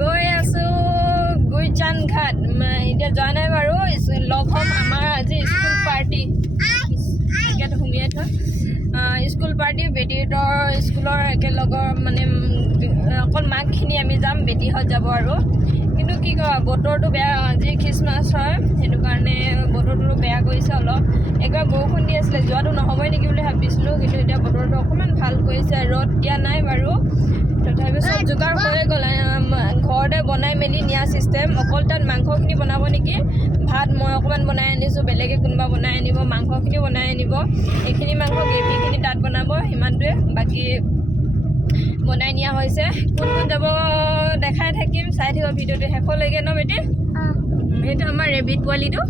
গৈ আছো গুইজান ঘাট এতিয়া যোৱা নাই বাৰু লগ হ'ম আমাৰ আজি স্কুল পাৰ্টি ইয়াত সুমিয়াই থৈ স্কুল পাৰ্টি বেটীহঁতৰ স্কুলৰ একেলগৰ মানে অকল মাকখিনি আমি যাম বেটীহঁত যাব আৰু কিন্তু কি কয় বতৰটো বেয়া আজি খ্ৰীষ্টমাছ হয় সেইটো কাৰণে বতৰটো বেয়া কৰিছে অলপ একবাৰ বৰষুণ দি আছিলে যোৱাটো নহ'বই নেকি বুলি ভাবিছিলোঁ কিন্তু এতিয়া বতৰটো অকণমান ভাল কৰিছে ৰ'দ দিয়া নাই বাৰু তথাপি চব যোগাৰ হৈ গ'ল ঘৰতে বনাই মেলি নিয়া চিষ্টেম অকল তাত মাংসখিনি বনাব নেকি ভাত মই অকণমান বনাই আনিছোঁ বেলেগে কোনোবা বনাই আনিব মাংসখিনি বনাই আনিব এইখিনি মাংস গ্ৰেভিখিনি তাত বনাব সিমানটোৱে বাকী বনাই নিয়া হৈছে কোন কোন যাব দেখাই থাকিম চাই থাকিব ভিডিঅ'টো শেষলৈকে ন বেটি সেইটো আমাৰ ৰেবিট পোৱালিটো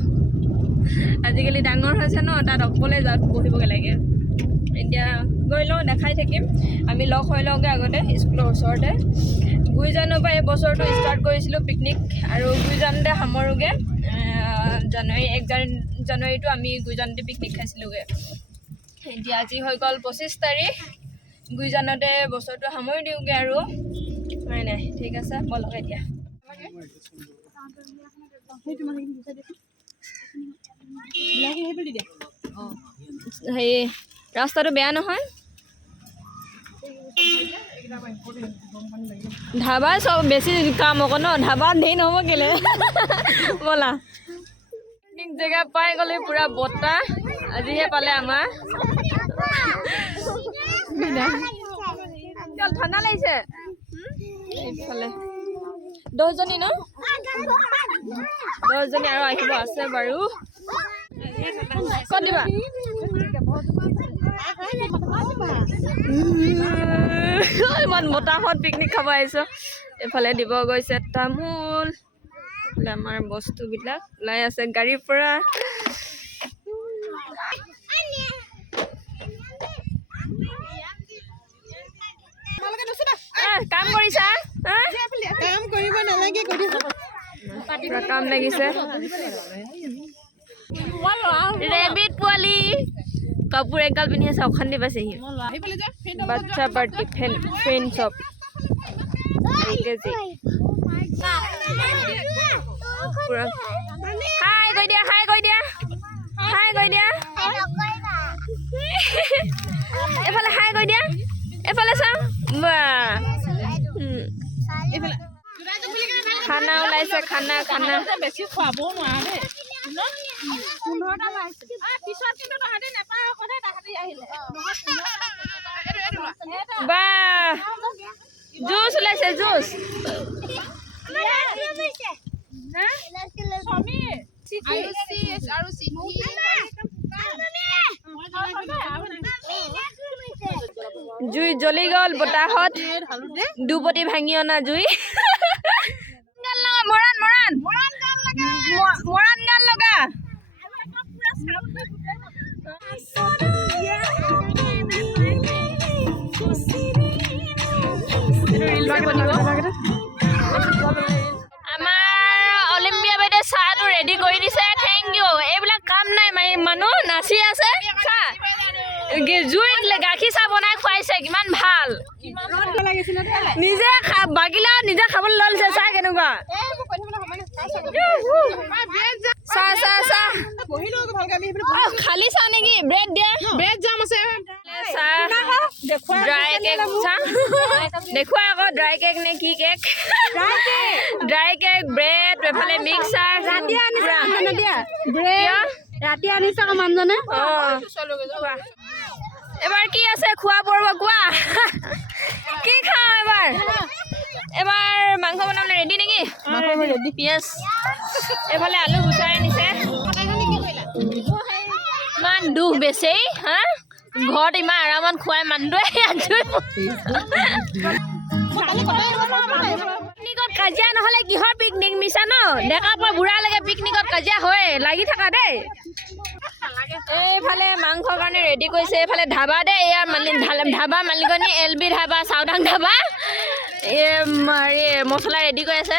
আজিকালি ডাঙৰ হৈছে ন তাত অকলে যাত বহিবগৈ লাগে এতিয়া গৈ লওঁ দেখাই থাকিম আমি লগ হৈ লওঁগৈ আগতে স্কুলৰ ওচৰতে গুইজানৰ পৰা এই বছৰটো ষ্টাৰ্ট কৰিছিলোঁ পিকনিক আৰু গুইজানতে সামৰোগৈ জানুৱাৰী 1 জানুৱাৰীটো আমি গুইজানতে পিকনিক খাইছিলোঁগৈ এতিয়া আজি হৈ গ'ল 25 তাৰিখ গুইজানতে বছৰটো সামৰি দিওঁগৈ আৰু হয় নাই ঠিক আছে ব'লক এতিয়া হেৰি ৰাস্তাটো বেয়া নহয় ধাবা চব বেছি কাম আকৌ ন ধাবাত ধেৰ নহ'ব কেলে ব'লা পিকনিক জেগা পাই গ'লে পূৰা বতাহ আজিহে পালে আমাৰ ঠাণ্ডা লাগিছে এইফালে 10 জনী ন 10 জনী আৰু আহিব আছে বাৰু ক'ত দিবা ইমান বতাহত পিকনিক খাব আহিছোঁ এইফালে দিব গৈছে তামোল আমাৰ বস্তুবিলাক ওলাই আছে গাড়ীৰ পৰা কাম কৰিছা কাম কৰিব নালাগে কাম লাগিছে ৰেবিট পোৱালি কাপোৰ এগাল পিন্ধি আছে অশান্তি পাইছেহি বাচ্চা পাৰ্টি ফ্ৰেণ্ড চব হাই কৈ দিয়া হাই কৈ দিয়া হাই কৈ দিয়া এফালে হাই কৈ দিয়া এফালে চাওঁ খানা ওলাইছে খানা খানা বেছি খুৱাবও নোৱাৰে বা জুচ ওলাইছে জুচ জুই জ্বলি গ'ল বতাহত দুপতি ভাঙি অনা জুই মৰাণ মৰাণ মৰাণ গান লগা আমাৰ অলিম্পিয়া বাইদেউ চাহটো ৰেডি কৰি দিছে থেংক ইউ এইবিলাক কাম নাই মানুহ নাচি আছে চাহ জুইত গাখীৰ চাহ বনাই খুৱাইছে কিমান ভাল নিজে বাগিলা নিজে খাবলৈ লৈছে চাহ কেনেকুৱা চাহ চাহ চাহ খালি চাহ নেকি ব্ৰেড দিয়া ব্ৰেড জাম আছে ড্ৰাই কেক চাহ দেখুৱা আকৌ ড্ৰাই কেক নে কি কেক ড্ৰাই কেক ব্ৰেড এফালে মিক্সাৰ ৰাতি আনিছে আকৌ মানুহজনে এবাৰ কি আছে খোৱা পৰ্ব কোৱা কি খাওঁ এবাৰ এবাৰ মাংস বনাবলৈ ৰেডি নেকি পিঁয়াজ এইফালে আলু গুচাই আনিছে ইমান দুখ বেছি হা ঘৰত ইমান আৰামত খুৱাই মানুহটোৱে পিকনিকত কাজিয়া নহ'লে কিহৰ পিকনিক মিছা ন ডেকাৰ পৰা বুঢ়ালৈকে পিকনিকত কাজিয়া হয় লাগি থাকা দেই এইফালে মাংসৰ কাৰণে ৰেডি কৰিছে এইফালে ধাবা দেই ইয়াৰ ধাবা মালিকনী LB ধাবা চাউদাং ধাবা হেৰি মছলা ৰেডি কৰি আছে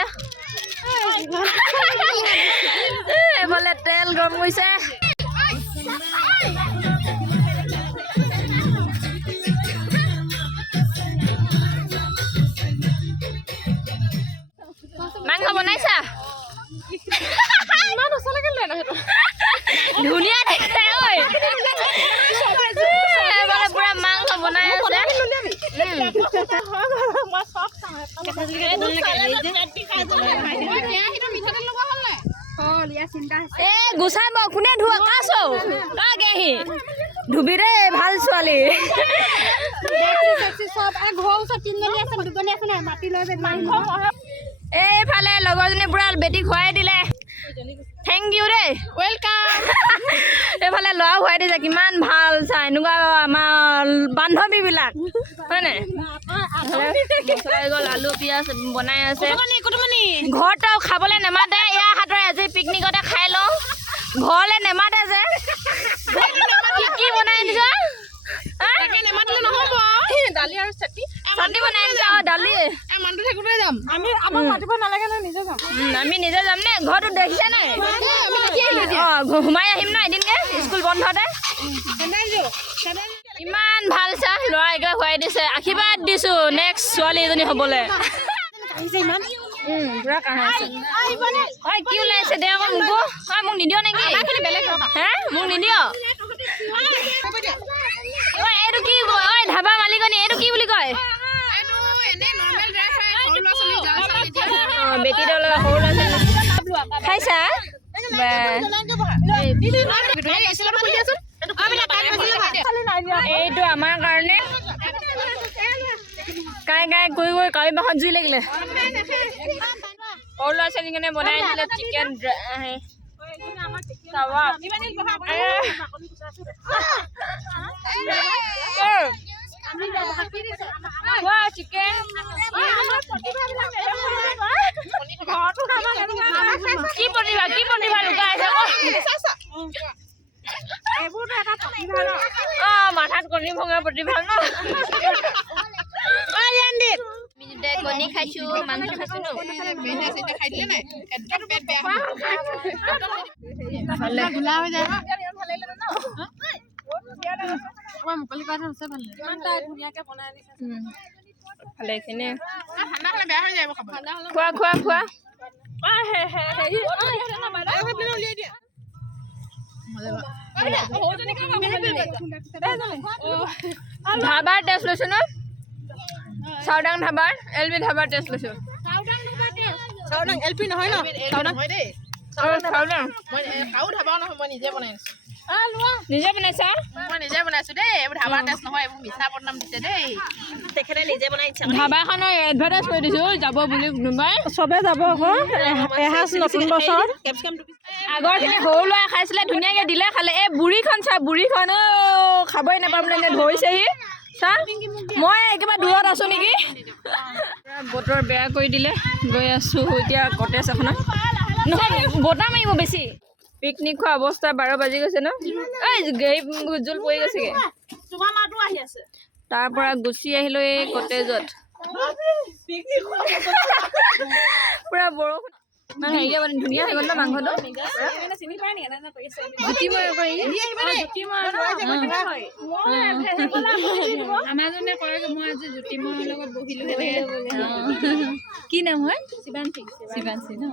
এইফালে তেল গৰম কৰিছে গুচাব কোনে ধুৱা কাছ কাকেহি ধুবি দে ভাল ছোৱালী এইফালে লগৰজনী পুৰা বেটি খুৱাই দিলে থেংক ইউ দেই ৱেলকাম এইফালে ল'ৰা খুৱাই দিছে কিমান ভাল চা এনেকুৱা আমাৰ বান্ধৱীবিলাক হয়নে গ'ল আলু পিঁয়াজ বনাই আছে ঘৰত খাবলৈ নেমাতে ইয়াৰ হাতৰে আজি পিকনিকতে খাই লওঁ ঘৰলৈ নেমাতে যে কি বনাই দিছ দালি আৰু চাটনি বনাই দিছে দালি আমি নিজে যাম নে ঘৰটো দেখিছে নাই সোমাই আহিম ন এদিনকে স্কুল বন্ধতে ইমান ভাল চা ল'ৰা একেবাৰে খুৱাই দিছে আশীৰ্বাদ দিছো নেক্সট ছোৱালী এজনী হ'বলৈ পুৰা কাঢ়া আছে কি ওলাইছে দে আকৌ মোকো মোক নিদিয় নেকি হে মোক নিদিয় এইটো কি ঐ ধাবা মালিকনী এইটো কি বুলি কয় বেটিটো সৰু ল'ৰা ছোৱালী খাইছা এইটো আমাৰ কাৰণে কাই কাই কৈ কৈ কাৰি মাহত জুই লাগিলে সৰু ল'ৰা ছোৱালীৰ কাৰণে বনাই দিলে চিকেন চিকেন কি প্ৰতিভা লুকাই আছে মাথাত কণী ভঙা প্ৰতিভা ন কণী খাইছো মাংস খাইছো খোৱা খোৱা খোৱা ধাবাৰ টেষ্ট লৈছো ন চাউদাং ধাবাৰ এলবি ধাবাৰ টেষ্ট লৈছো চাউদাং এলপি নহয় ন চাউদাং হয় দেই চাউদাং মই খাও ধাবা নহয় মই নিজে বনাইছো নিজে বনাইছা মই নিজে বনাইছো দেই এইবোৰ ধাবাৰ টেষ্ট নহয় এইবোৰ মিছা বদনাম দিছে দেই তেখেতে নিজে বনাইছে ধাবাখনৰ এডভাৰটাইজ কৰি দিছো যাব বুলি কোনোবাই চবে যাব আকৌ এহাজ নতুন বছৰ আগৰখিনি সৰু ল'ৰাই খাইছিলে ধুনীয়াকৈ দিলে খালে এই বুঢ়ীখন চা বুঢ়ীখন খাবই নাপাম এনে ধৰিছেহি চা মই একেবাৰে দূৰত আছো নেকি বতৰ বেয়া কৰি দিলে গৈ আছো এতিয়া কটেজ এখনত নহয় বতাহ মাৰিব বেছি পিকনিক খোৱা অৱস্থা 12 বাজি গৈছে ন এই জোল পৰি গৈছেগে তাৰ পৰা গুচি আহিলো এই কটেজত পুৰা বৰষুণ ধুনীয়া হৈ গ'ল ন মাংসটো আমাৰজনে কৰে মই আজি জ্যোতিময়ৰ লগত বহিলো কি নাম হয় শিৱাংশী ন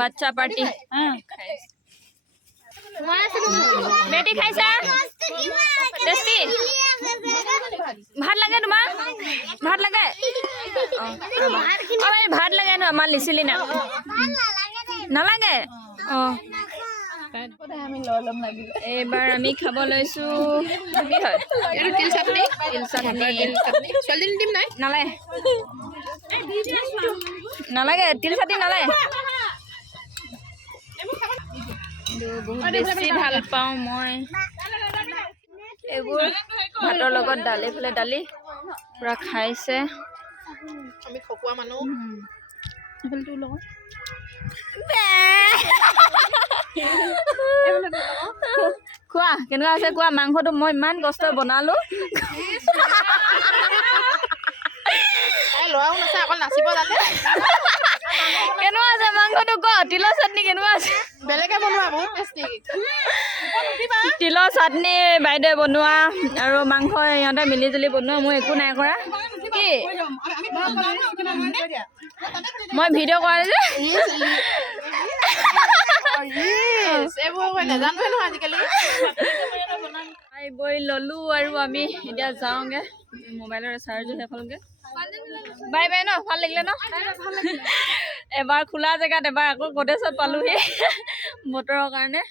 বাচ্চা পাৰ্টি বেটি খাইছা টেষ্টি ভাত লাগে তোমাক ভাত লাগে ভাত লাগে ন আমাৰ লিচিলি না নালাগে এইবাৰ আমি খাব লৈছো কি হয় তিল চাটনি নালাগে নালাগে তিল চাটনি নালাগে বহুত বেছি ভাল পাওঁ মই এইবোৰ ভাতৰ লগত দালি ফালে দালি পুৰা খাইছে আমি খকুৱা মানুহ খোৱা কেনেকুৱা আছে কোৱা মাংসটো মই ইমান কষ্ট বনালো কেনেকুৱা আছে মাংসটো ক তিলৰ চাটনি কেনেকুৱা আছে বেলেগে বনোৱা বহুত টেষ্টি তিলৰ চাটনি বাইদেৱে বনোৱা আৰু মাংস ইহঁতে মিলি জুলি বনোৱা মই একো নাই কৰা কি মই ভিডিঅ' কৰা যে খাই বৈ ল'লোঁ আৰু আমি এতিয়া যাওঁগে মোবাইলৰ চাৰ্জো শেষ হ'লগৈ বাই বাই ন ভাল লাগিলে ন এবাৰ খোলা জেগাত এবাৰ আকৌ গডেছত পালোহি বতৰৰ কাৰণে